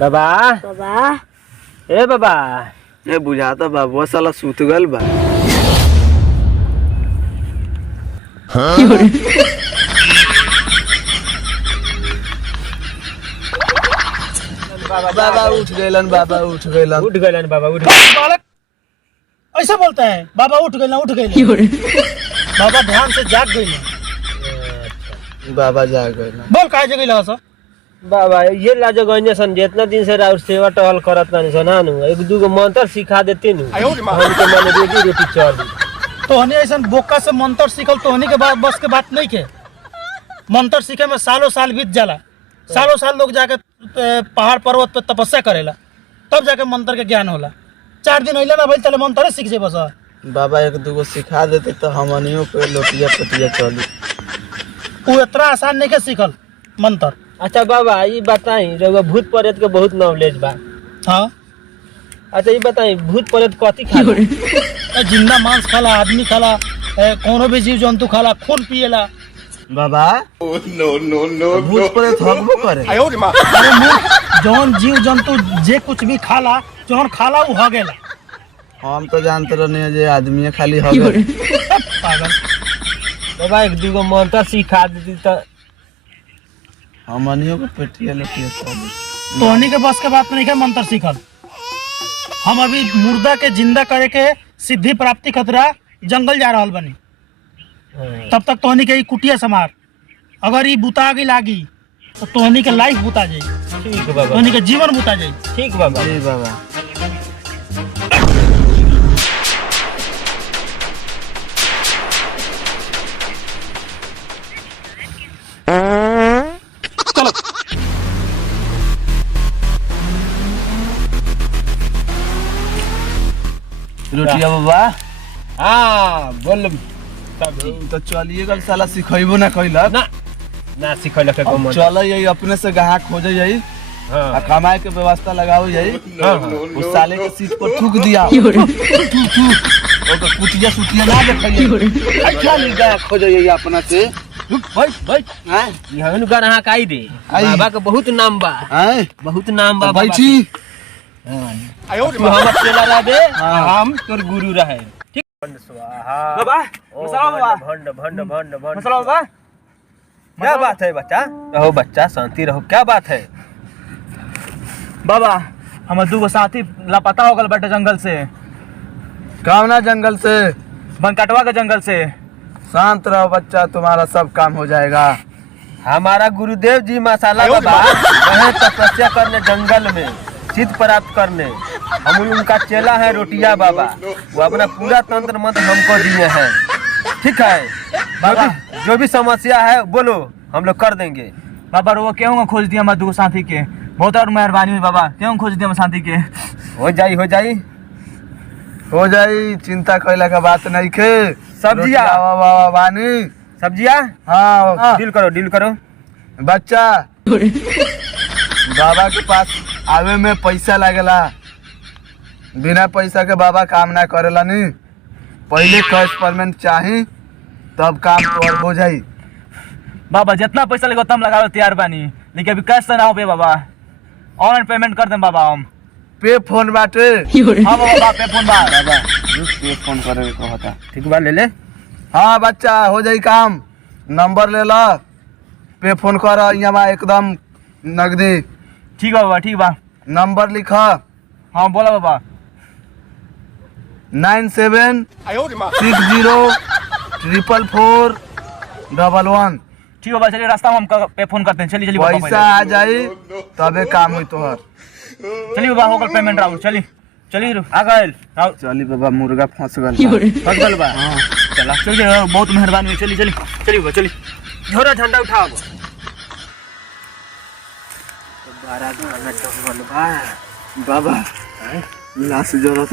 बाबा बाबा ए बाबा ए बुझाता बाबू साला सुत गल बा। बाबा उठ गइलन बाबा उठ गइलन उठ गइलन बाबा उठ बालक ऐसा बोलता है बाबा उठ गए बाबा ध्यान से जाग गई बाबा जा गइलन। बोल काहे जगह लगा सा बाबा ये लाजो गइने सन जितना दिन से राउर सेवा टहल करत नहीं सनानु एक दूगो मंत्र सिखा देते नु हमके मन रोटी रोटी चल तो हनी ऐसा बोका से मंत्र सीखल तो हनी के बाद बस के बात नहीं के मंत्र सीखे में सालों साल बीत जाला। सालों साल लोग जाके पहाड़ पर्वत पे तपस्या करेला तब जाके मंत्र के ज्ञान होला। 4 दिन अइला ना भाई चले मंत्र सीख जे बस। बाबा एक दूगो सिखा देते तो हमनियों पे लोटिया पटिया चली। वो इतना आसान नहीं के सीखल मंत्र। अच्छा बाबा ये बताई रउआ भूत प्रेत के बहुत नॉलेज बा। हाँ अच्छा ये बताई भूत प्रेत कथी खा जिंदा मांस खाला आदमी खाला कोनो भी जीव जंतु खाला खून पिएला। बाबा नो भूत प्रेत हगबो करे। अरे मुँह जौन जीव जंतु जे कुछ भी खाला जौन खाला वो हगेला। हम तो जानते रहने जे आदमी खाली हगे। पागल बाबा एक दूगो मंत्र सिखा देती तो हमनियों को पेटिया लोटिया चली। तो हनी के बस के बात नहीं है मंत्र सीखल। हम अभी मुर्दा के जिंदा करे के सिद्धि प्राप्ति खतरा जंगल जा रहल बनी। तब तक तोहनी के कुटिया समार अगर ये बुता गई लागी तो तोहनी के लाइफ बुता जाई। ठीक बाबा तोहनी के जीवन बुता जाई। ठीक बाबा जी बाबा। चलो रोटिया बाबा हाँ बोल तो चलिए गल साला सिखैबो ना कैलक ना ना सिखल के को चल यही अपने से ग्राहक खोजे यही हां कमाए के व्यवस्था लगाओ यही। उस साले के सीट पर थूक दिया ओके कुटिया सुटिया ना देखिए अच्छा नहीं गया खोजे यही अपना से भाई भाई हैं ये हनु गाना काई दे आई। बाबा के बहुत नाम बा हैं बहुत नाम बा बैठी तू हमर चेला रहे हम तोर गुरु रहे ठीक स्वाहा बाबा मसाला बाबा भंड भंड भंड भंड मसाला बाबा क्या बात है बच्चा रहो बच्चा शांति रहो क्या बात है बाबा हमारे दूगो साथी लापता हो गल बैठे जंगल से कामना जंगल से बनकटवा के जंगल से। शांत रहो बच्चा तुम्हारा सब काम हो जाएगा। हमारा गुरुदेव जी मसाला बाबा वह तपस्या करने जंगल में सिद्ध प्राप्त करने हम उनका चेला है रोटिया बाबा वो अपना पूरा तंत्र मंत्र हमको दिए हैं। ठीक है बाबा जो भी समस्या है बोलो हम लोग कर देंगे। बाबा वो क्यों खोज दिया हमारे दूगो साथी के बहुत और मेहरबानी हुई बाबा क्यों खोज दिया हमारे साथी के। हो जाई चिंता कैला का बात नहीं खे। सब्जिया बानी सब्जिया हाँ डील करो बच्चा बाबा के पास आवे में पैसा लगेला बिना पैसा के बाबा काम ना करेला नी। पहले कैश पेमेंट चाही तब काम तोर हो जाई। बाबा जितना पैसा लगे उतना हम लगावे तैयार बानी लेकिन अभी कैश ना हो पे बाबा ऑनलाइन पेमेंट कर दें बाबा हम। पे फोन बाटे हाँ बाबा पे फोन बा बाबा पे फोन करे को होता। ठीक बा ले ले हाँ बच्चा हो जाई काम नंबर ले ला पे फोन कर यहाँ एकदम नगदी ठीक बा बाबा ठीक बा नंबर लिखा हाँ बोला बाबा 97604441। ठीक बाबा चलिए रास्ता में हम पे फोन करते हैं। चलिए चलिए बाबा पैसा आ जाई तबे काम हुई तोहर। चलिए बाबा होकर पेमेंट राहुल चलिए चलिए आ गए राहुल चली बाबा मुर्गा फंस गल फंस गल बा चला चलिए बहुत मेहरबानी हुई चलिए चलिए चलिए बाबा चलिए झोरा झंडा उठाओ बाबा लाश जरूरत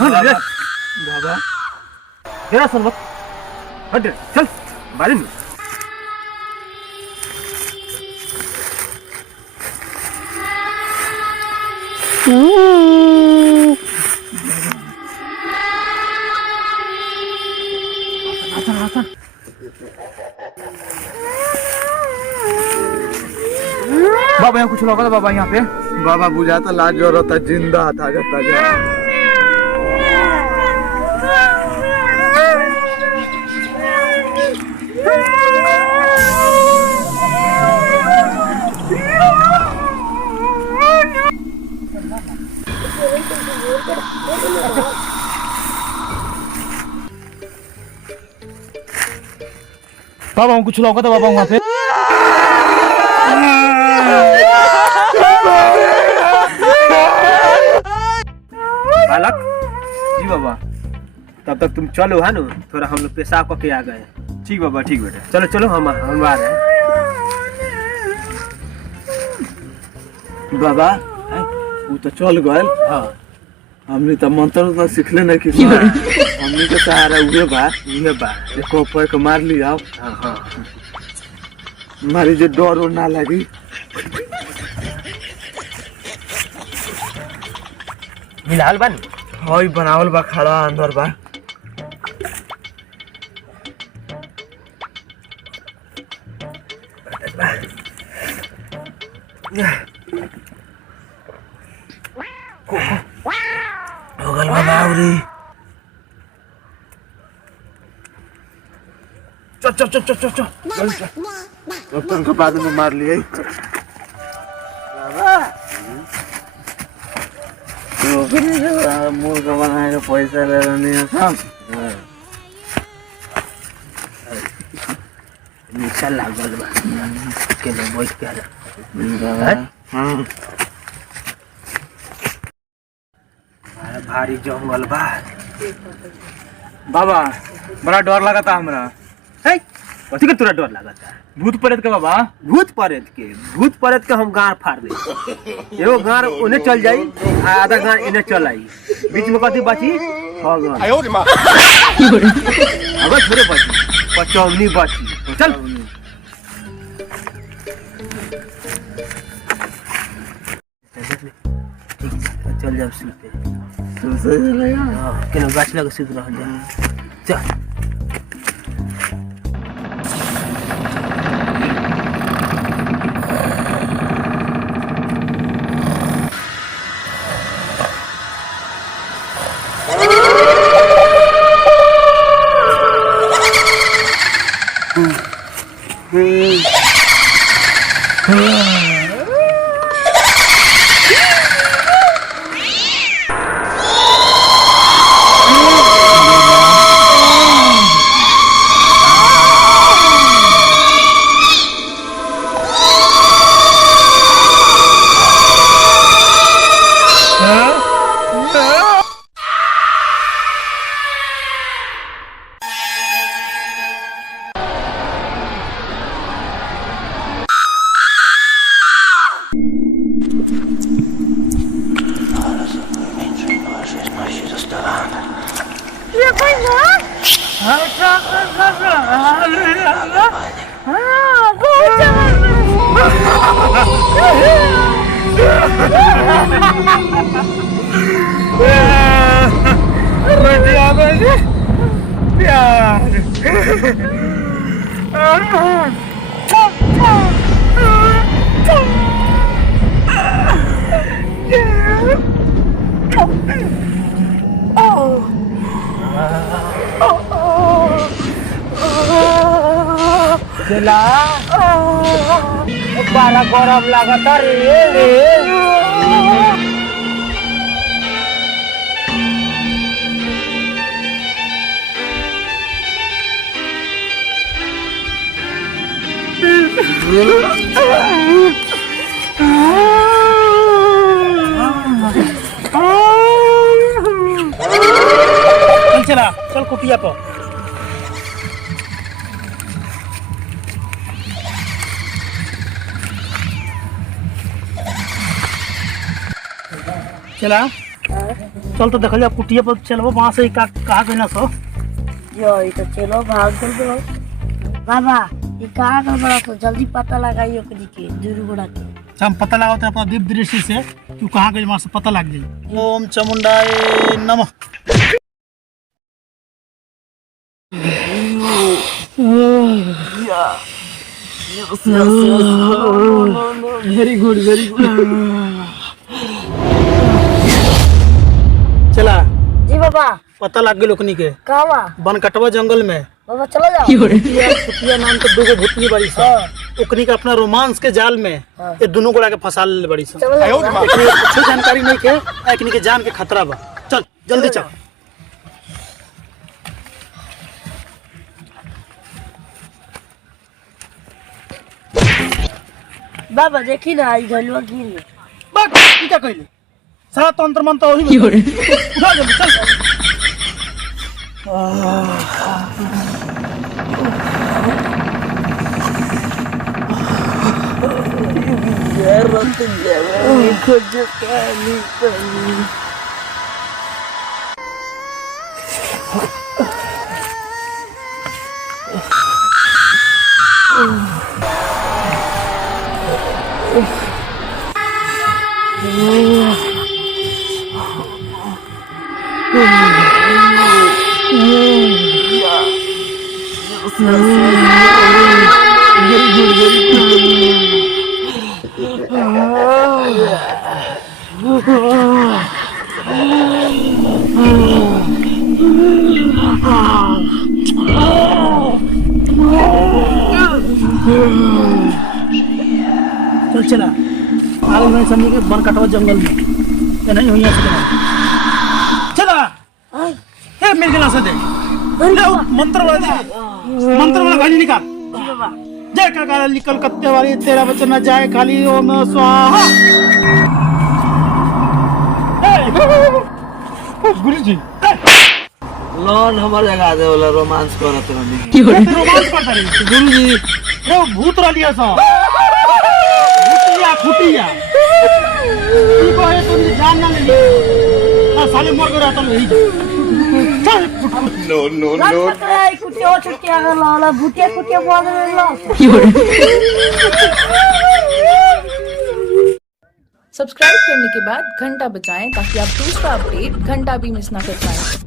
बाबा तेरा सुन मत हट चल बारी में बाबा यहाँ कुछ लगा था बाबा यहाँ पे। बाबा बुझाता लाज जरूरत है, जिंदा ताजा ताजा। बाबा कुछ लगा था बाबा वहाँ पे। बालक जी बाबा, तब तक तुम चलो है ना, थोड़ा हम लोग पेशाब करके आ गए। ठीक बाबा, ठीक बेटा। चलो चलो, हम आ रहे हैं। बाबा वो तो चल गए। हाँ हमने तो मंत्र उतना सीखले नहीं कि हमने के सहारा उहे बा एक ऊपर के मार लिया। हाँ हाँ मारी जो डर और ना लगी। मिलाल बन हई बनावल बा, खड़ा अंदर बा। होगल बा बाउरी। चल डॉक्टर के बाद में मार लिए। मूर्ख बनाए के पैसा ले रही है सब। नीचा लागल बा के ले बैठ के भारी जंगल बा। बाबा बड़ा डर लगा था हमरा। है कथी के तोरा डर लागता? भूत प्रेत के बाबा। भूत प्रेत के हम गाड़ फाड़ दे। एगो गाड़ उन्हें चल जाई, आधा गाड़ इन्हें चल आई, बीच में कथी बची? अगर थोड़े बची, पचौनी बची। चल चल जाओ सीते। केनो गाछ लगे सीत रह जा। चल बड़ा गरम लागता रे। चला चल कुटिया पर। चला चल तो देख लिया कुटिया पर। चलो वहाँ से कहाँ गई ना सो यो ये तो चलो भाग चलो। बाबा ये कहाँ कर बड़ा तो जल्दी पता लगाइए कदी के दूर गोड़ा के। हम पता लगाते अपना दिव्य दृष्टि से, तू कहाँ गई वहाँ से पता लग जाए। ओम चामुंडाय नमः। Very good very good. चला जी बाबा। पता लग गई लोकनी के कहाँ बा? बनकटवा जंगल में बाबा चलो जाओ। कुतिया नाम के दूगो भूतनी बड़ी सा ओकनी के अपना रोमांस के जाल में ये दोनों गोड़ा के फंसा ले बड़ी सा। चलो जाओ। एकनी कुछ जानकारी नहीं के एकनी के जान के खतरा बा। चल जल्दी चल। बाबा देखी ना आई गलवा गिर गई। बात ई का कइले सारा तंत्र मंत्र ओही में उठा जल्दी चल। चल चला आगे मैं समझ के बनकटवा जंगल में ये नहीं हुई है चला ए मिल गया से दे मंत्र वाला गाली निकाल। जय का गाली निकल कत्ते वाली तेरा बच्चा न जाए खाली ओम स्वाहा। गुरुजी लोन हमारे जगह दे वाला रोमांस करत रहनी। रोमांस करता रही गुरुजी ये भूत रलिया सा भूतिया खुटिया ई को है तो जान ना ले आ साले मर गया तो यही चल कुछ और छुट्टी आ गया लाला भूतिया कुटिया बोल रहे लो। सब्सक्राइब करने के बाद घंटा बजाएं ताकि आप दूसरा अपडेट घंटा भी मिस ना कर पाएं।